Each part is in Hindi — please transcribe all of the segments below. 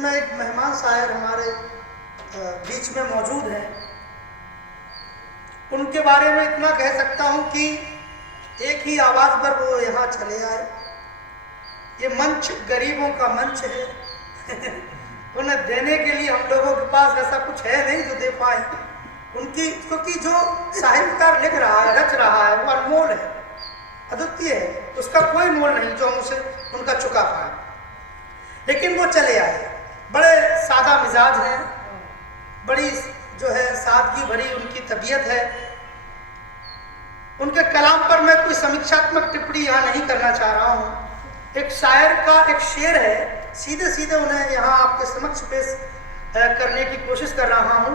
इसमें एक मेहमान शायर हमारे बीच में मौजूद हैं। उनके बारे में इतना कह सकता हूं कि एक ही आवाज पर वो यहाँ चले आए। ये मंच गरीबों का मंच है उन्हें देने के लिए हम लोगों के पास ऐसा कुछ है नहीं जो दे पाए उनकी, क्योंकि जो साहित्यकार लिख रहा है, रच रहा है, वो अनमोल है, अद्वितीय है, उसका कोई मोल नहीं जो हम उसे उनका चुका पाए। लेकिन वो चले आए। बड़े सादा मिजाज हैं, बड़ी जो है सादगी भरी उनकी तबीयत है। उनके कलाम पर मैं कोई समीक्षात्मक टिप्पणी यहाँ नहीं करना चाह रहा हूँ। एक शायर का एक शेर है, सीधे सीधे उन्हें यहाँ आपके समक्ष पेश करने की कोशिश कर रहा हूँ।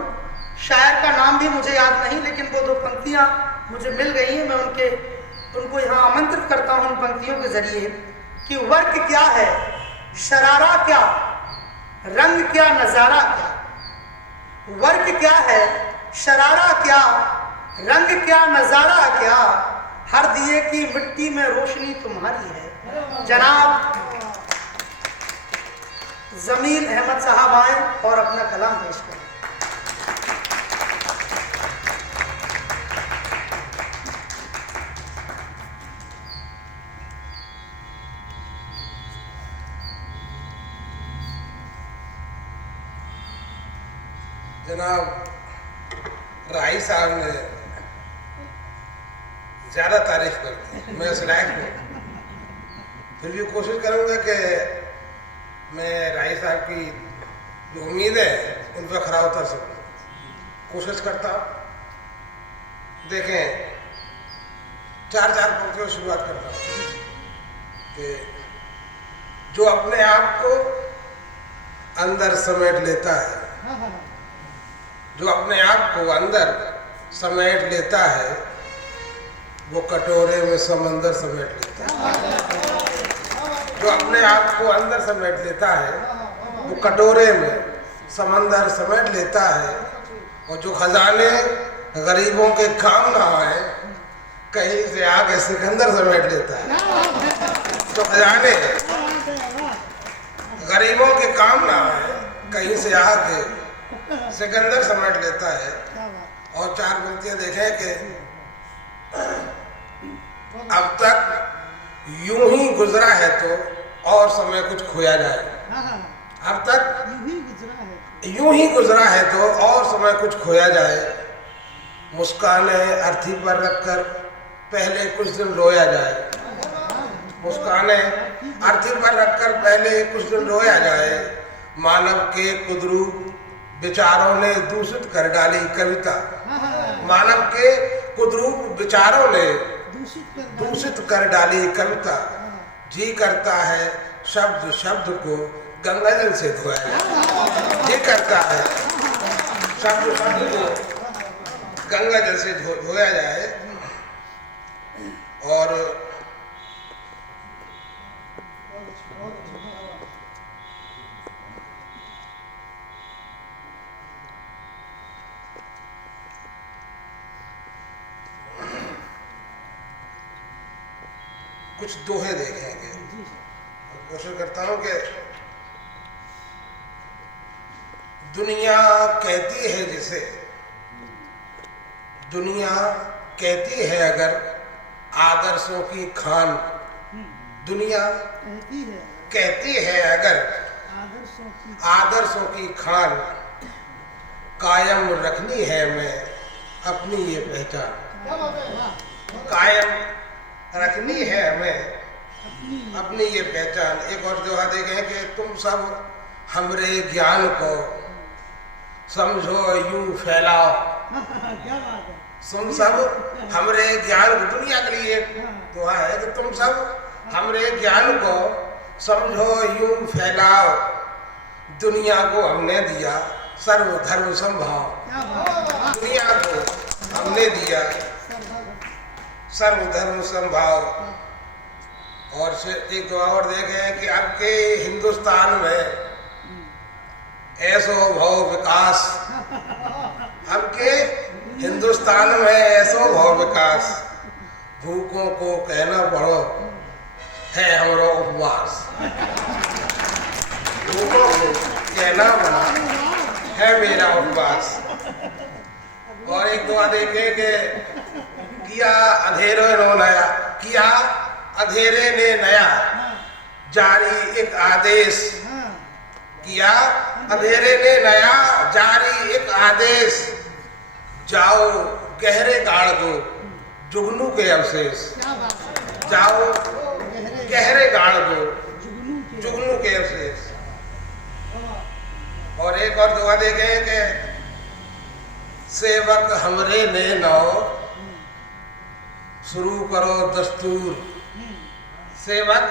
शायर का नाम भी मुझे याद नहीं, लेकिन वो 2 पंक्तियाँ मुझे मिल गई हैं। मैं उनको यहाँ आमंत्रित करता हूँ उन पंक्तियों के जरिए कि वर्क क्या है, शरारा क्या, रंग क्या, नजारा क्या। वर्क क्या है, शरारा क्या, रंग क्या, नजारा क्या, हर दिए की मिट्टी में रोशनी तुम्हारी है। जनाब जमील अहमद साहब आए और अपना कलाम पेश करें। जनाब राही साहब ने ज़्यादा तारीफ कर दी, मैं उस लायक हूँ। फिर भी कोशिश करूँगा कि मैं राही साहब की जो उम्मीद है उन पर खरा उतर सकूँ। कोशिश करता हूँ। देखें, 4 पंक्तियों से शुरुआत करता हूँ कि जो अपने आप को अंदर समेट लेता है, जो अपने आप को अंदर समेट लेता है, वो कटोरे में समंदर समेट लेता है। जो अपने आप को अंदर समेट लेता है, वो कटोरे में समंदर समेट लेता है। और जो खजाने गरीबों के काम ना आए, कहीं से आके सिकंदर समेट लेता है। जो खजाने गरीबों के काम ना आए, कहीं से आके सिकंदर समेट लेता है। और 4 पंक्तियां देखें कि अब तक यूं ही गुजरा है तो और समय कुछ खोया जाए। अब तक यूं ही गुजरा है तो और समय कुछ खोया जाए। मुस्काने अर्थी पर रखकर पहले कुछ दिन रोया जाए। मुस्काने अर्थी पर रखकर पहले कुछ दिन रोया जाए। मानव के कुद्रूप विचारों ने दूषित कर डाली कविता। मानव के कुद्रूप विचारों ने दूषित कर डाली कविता। जी करता है शब्द शब्द को गंगाजल से धोया जाए। जी करता है शब्द शब्द को गंगाजल से धोया जाए। और कुछ दोहे देखेंगे। कोशिश करता हूं कि दुनिया कहती है जिसे, दुनिया कहती है अगर आदर्शों की खान, दुनिया कहती है अगर आदर्शों की खान, कायम रखनी है मैं अपनी ये पहचान। कायम रखनी है हमें अपनी ये पहचान। एक और दोहा देखें कि तुम सब हमरे ज्ञान को समझो यूं फैलाओ। तुम सब हमरे ज्ञान को, दुनिया के लिए दोहा है कि तुम सब हमरे ज्ञान को समझो यूं फैलाओ। दुनिया को हमने दिया सर्वधर्म संभाव। दुनिया को हमने दिया सर्वधर्म संभाव। और एक दुआ और देखें कि अब के हिंदुस्तान में ऐसो भव विकास, अब के हिंदुस्तान में ऐसो भव विकास, भूखों को कहना पड़ो है हमरो उपवास। भूखों को कहना बना है मेरा उपवास। और एक दुआ देखे कि किया अंधेरे नो नया, किया अंधेरे ने नया जारी एक आदेश, किया अंधेरे ने नया जारी एक आदेश, जाओ गहरे गाड़ दो जुगनू के अवशेष, जाओ गहरे गाड़ दो जुगनू के अवशेष। और एक और दुआ दे गए कि सेवक हमरे ने नाओ शुरू करो दस्तूर, सेवक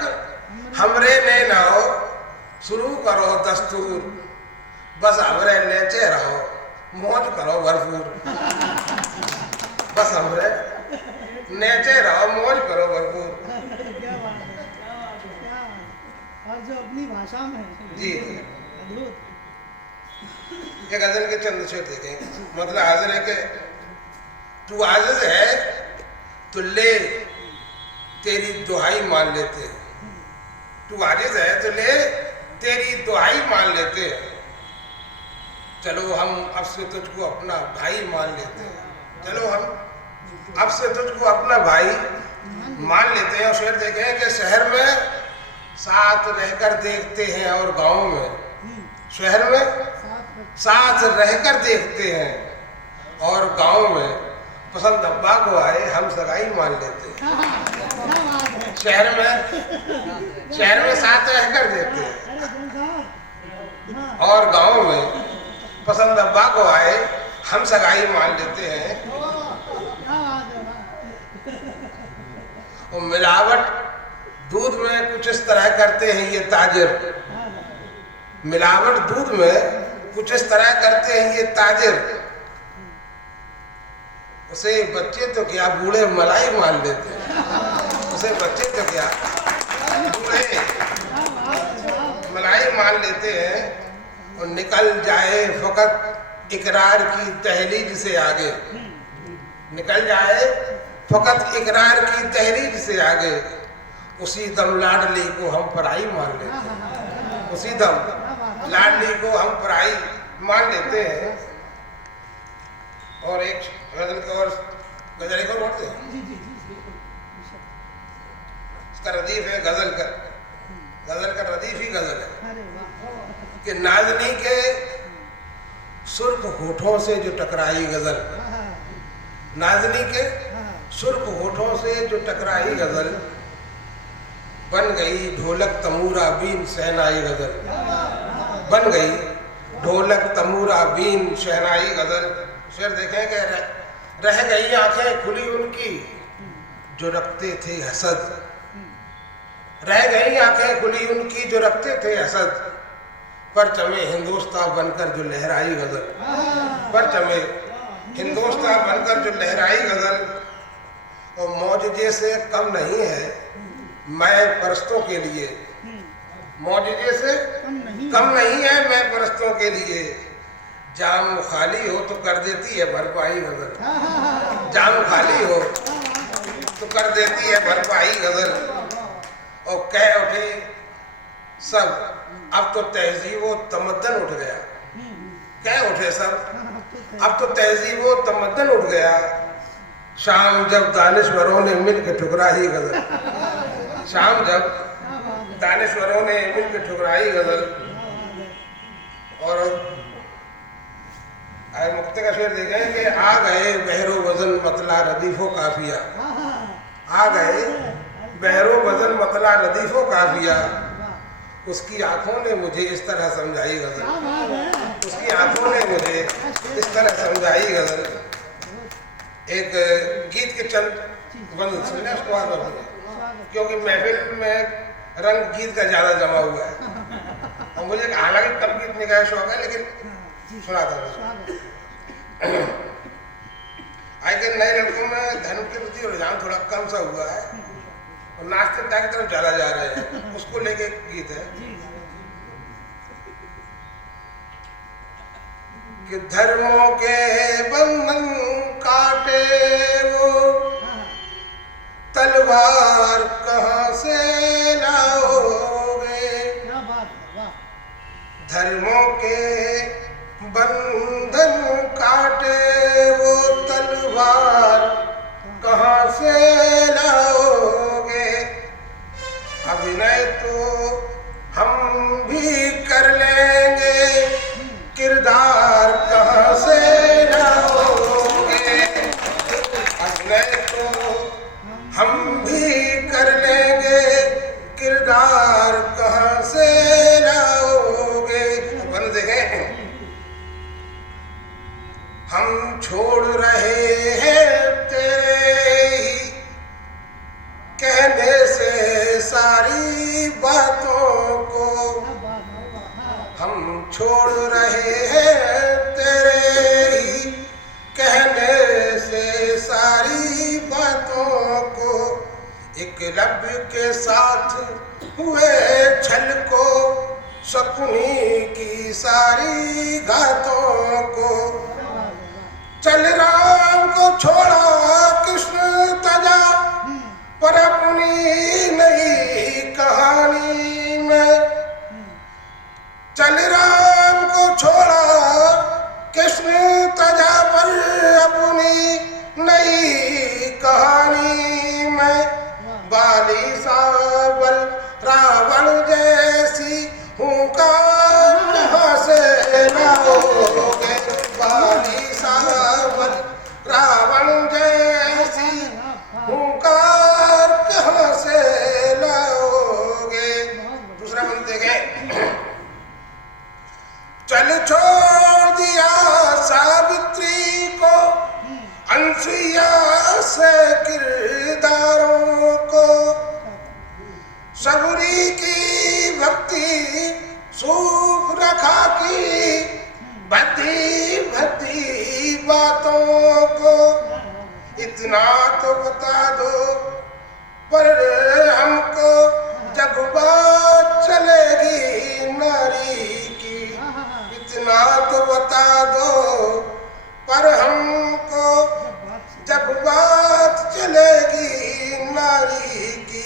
हमरे ने नाओ शुरू करो दस्तूर, बस हमरे नेचे रहो मौज करो भरपूर, बस हमरे नेचे रहो मौज करो भरपूर। और जो अपनी भाषा में जी अद्भुत। ये गजल के चंद शेर देखें, मतलब हाजिर है कि तू आजिज है तो ले तेरी दुहाई मान लेते हैं, तू आजिज है तो ले तेरी दुहाई मान लेते हैं, चलो हम अब से तुझको अपना भाई मान लेते हैं, चलो हम अब से तुझको अपना भाई मान लेते हैं। और शेर देखें कि शहर में साथ रहकर देखते हैं और गांव में, शहर में साथ रहकर देखते हैं और गांव में पसंद अब्बा को आए हम सगाई मान लेते हैं। शहर में साथ रहकर देखते हैं और गांव में पसंद अब्बा को आए हम सगाई मान लेते हैं। और मिलावट दूध में कुछ इस तरह करते हैं ये ताजिर, मिलावट दूध में कुछ इस तरह करते हैं ये ताजिर, उसे बच्चे तो क्या बूढ़े मलाई मान लेते हैं, उसे बच्चे तो क्या बूढ़े मलाई मान लेते हैं। और निकल जाए फकत इकरार की तहरीज से आगे, निकल जाए फकत इकरार की तहरीज से आगे, उसी दम लाडली को हम पराई मान लेते हैं, उसी दम लाडली को हम पराई मान लेते हैं। और एक गजल का और गजल एक और पढ़ते हैं, इसका रदीफ है गजल का रदीफ ही गजल है कि नाज़नी के सुर्ख होठों से जो टकराई गजल, नाज़नी के सुर्ख होठों से जो टकराई गजल, बन गई ढोलक तमूरा बीन शहनाई गजल, बन गई ढोलक तमूरा बीन शहनाई गजल। शेर देखें कि रह गई आंखें खुली उनकी जो रखते थे हसद, रह गई आंखें खुली उनकी जो रखते थे हसद, परचमे हिंदुस्तान बनकर जो लहराई गजल, परचमे हिंदुस्तान बनकर जो लहराई गजल। और मौजजे से कम नहीं है मैं परस्तों के लिए, मौजजे से कम नहीं है मैं परस्तों के लिए, जाम खाली हो तो कर देती है भरपाई गजल, जाम खाली हो तो कर देती है भरपाई गजल। और कह उठे सब अब तो तहजीब व तमद्दन उठ गया, कह उठे सब अब तो तहजीब व तमद्दन उठ गया, शाम जब दानिश्वरों ने मिलकर ठुकराई गजल, शाम जब दानिश्वरों ने मिलकर ठुकराई गजल। और मुक्ति का शेर देखें कि आ गए बहरो वजन मतला रदीफो काफिया, आ गए बहरो वजन मतला रदीफो काफिया, उसकी आंखों ने मुझे इस तरह समझाई गजल, उसकी आंखों ने मुझे इस तरह समझाई गजल। एक गीत के चंद बंद सुनने उसको बाद में, क्योंकि महफिल में रंग गीत का ज्यादा जमा हुआ है और मुझे हालांकि कम गीत में का शौक है लेकिन सुनाता हूँ। आजकल नए लड़कों में धर्म के प्रति रुझान थोड़ा कम सा हुआ है और नास्तिकता की तरफ ज्यादा जा रहे हैं, उसको लेके गीत है कि धर्मों के बंधन काटे वो तलवार कहाँ से लाओगे, धर्मों के बंधन काटे वो तलवार कहाँ से लाओगे। अभिनय तो हम भी कर लेंगे, किरदार कहाँ से लाओगे। अभिनय तो हम भी कर लेंगे, किरदार कहाँ से लाओगे। अपन देखें, हम छोड़ रहे हैं तेरे ही कहने से सारी बातों को। हम छोड़ रहे हैं तेरे ही कहने से सारी बातों को। एकलव्य के साथ हुए छल को, शकुनी की सारी घातों को। चल राम को छोड़ा कृष्ण तजा, पर अपनी नई कहानी में। चल राम को छोड़ा कृष्ण तजा, पर अपनी नई कहानी में। बाली सावल रावण जैसी हुंकार कहाँ से लाओगे। बाली सावल रावण जैसी हुंकार कहाँ से लाओगे। दूसरा बंद देखें, चल छोड़ दिया सावित्री को, अनसुईया से किरदारों को। सबरी की भक्ति सूफ रखा की भद्दी भद्दी बातों को। इतना तो बता दो पर हमको, जब बात चलेगी नारी की। इतना तो बता दो पर हमको, जब बात चलेगी नारी की।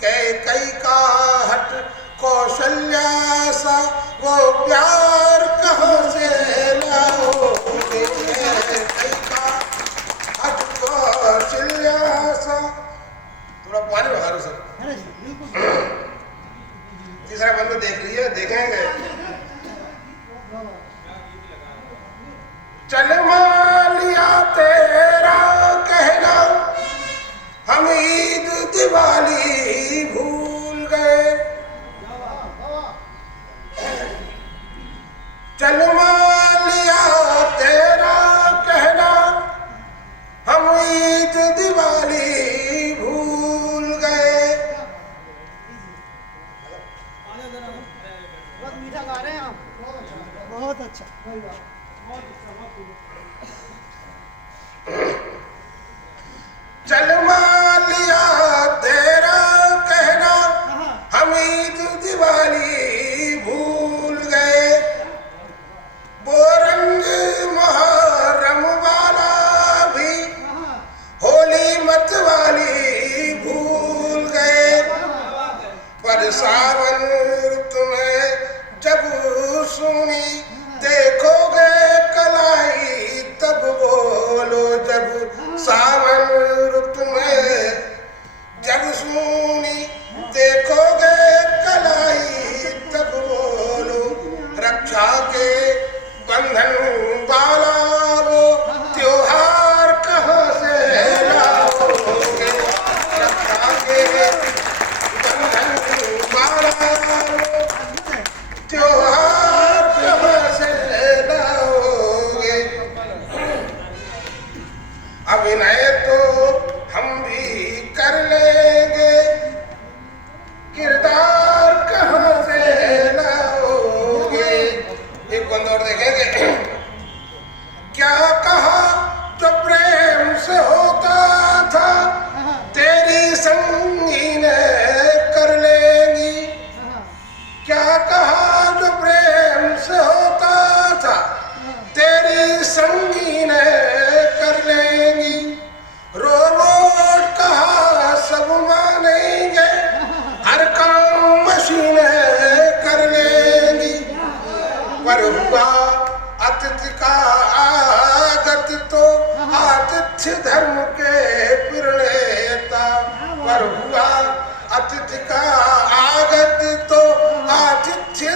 कैकई का हट कौशल्या सा वो प्यार कहाँ से लाओगे। कैकई का हट कौशल्या सा, थोड़ा पानी बहारो सर। तीसरा बंदा देख लिया, देखेंगे। चल मालिया तेरा कहना, हम ईद दिवाली भूल गए। चल मालिया तेरा कहना, हम ईद दिवाली भूल गए। बहुत मीठा गा रहे हैं आप, बहुत अच्छा। चल मालिया तेरा कहना, हम ईद दिवाली भूल गए। वो रंग मुहर्रम वाला भी होली मत वाली भूल गए। पर सावन तुम्हें जब सुनी देखोगे कलाई, तब बोलो जब सावन रुत में जब सुनी देखोगे कलाई, तब बोलो रक्षा के बंधन वाला वो त्योहार कहाँ से लाओगे। रक्षा के बंधन वाला वो त्योहार कहाँ से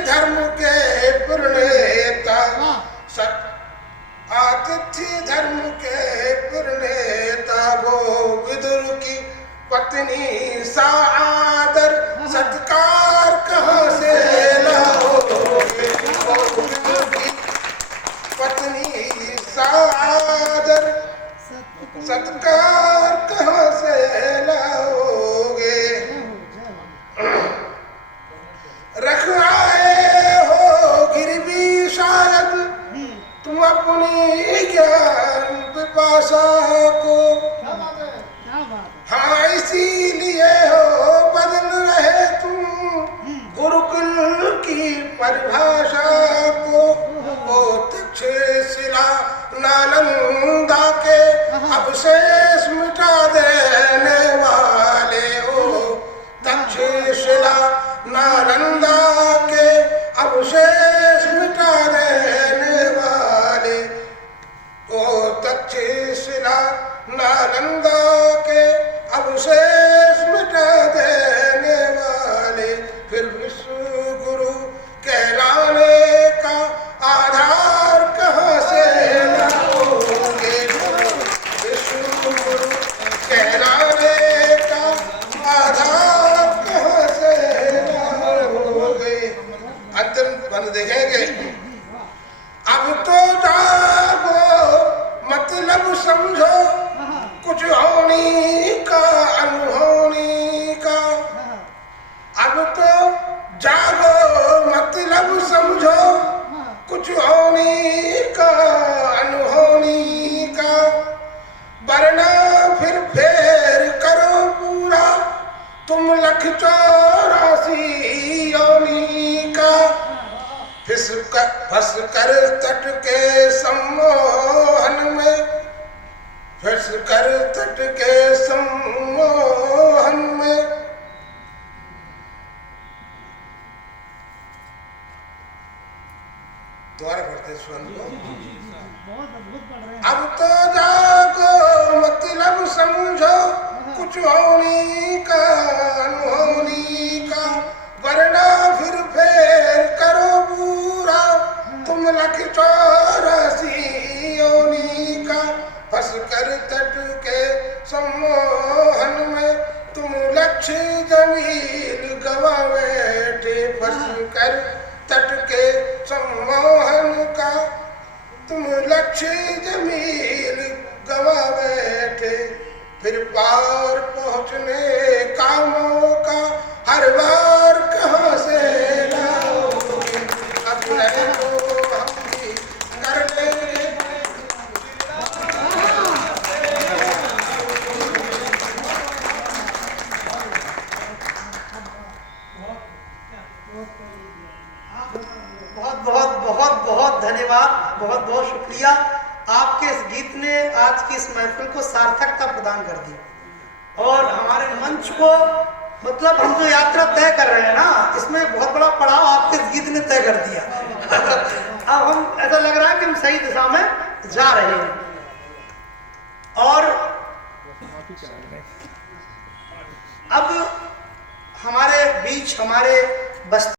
धर्म के प्रणेता आतिथ्य धर्म के प्रणेता वो विदुर की पत्नी सा आदर सत्कार कहाँ से लाओगे? वो विदुर की पत्नी सा आदर सत्कार कहाँ से लाओगे? रख आए हो गिरवी शायद तुम अपनी ज्ञान पिपासा को, हाँ इसीलिए हो बदल रहे तुम गुरुकुल की परिभाषा को। ओ तक्षशिला नालंदा के अवशेष मिटा देने वाले हो, तक्षशिला नालंदा के अवशेष मिटा देने वाले, ओ तक्षशिला नालंदा के अवशेष मिटा देने वाले, फिर विश्व गुरु कहलाने का आधार कहाँ से लाओगे? विश्व गुरु कहलाने का आधार कहाँ से लाओगे? अंतिम बंद देखेंगे। अब तो जागो मतलब समझो कुछ होनी का अनहोनी का, अब तो जागो मतलब समझो कुछ होनी का अनहोनी का, वरना फिर फेर करो पूरा तुम 184 योनी का। फंस कर तट के सम्मोहन में, फंस कर तट के सम्मोहन में, द्वारा पढ़ते स्वर्ण को। बहुत अद्भुत पढ़ रहे हैं। अब तो जागो मतलब समझो कुछ होनी का अनहोनी का, वरना फिर फेर करो पूरा तुम 184 योनी का। फंस कर तट के सम्मोहन में तुम लक्ष्य जमील गवा बैठे, फंस कर तट के सम्मोहन का तुम लक्ष्य जमील गवा बैठे, फिर पार पहुँचने का मौका हर बार कहाँ से लाओगे? अपने को हम भी कर लेंगे। बहुत बहुत बहुत बहुत धन्यवाद, बहुत बहुत शुक्रिया। आपके इस गीत ने आज की इस महफिल को सार्थकता प्रदान कर दी और हमारे मंच को, मतलब हम जो यात्रा तय कर रहे हैं ना, इसमें बहुत बड़ा पड़ाव आपके इस गीत ने तय कर दिया। अब हम, ऐसा लग रहा है कि हम सही दिशा में जा रहे हैं। और अब हमारे बीच हमारे बस्ती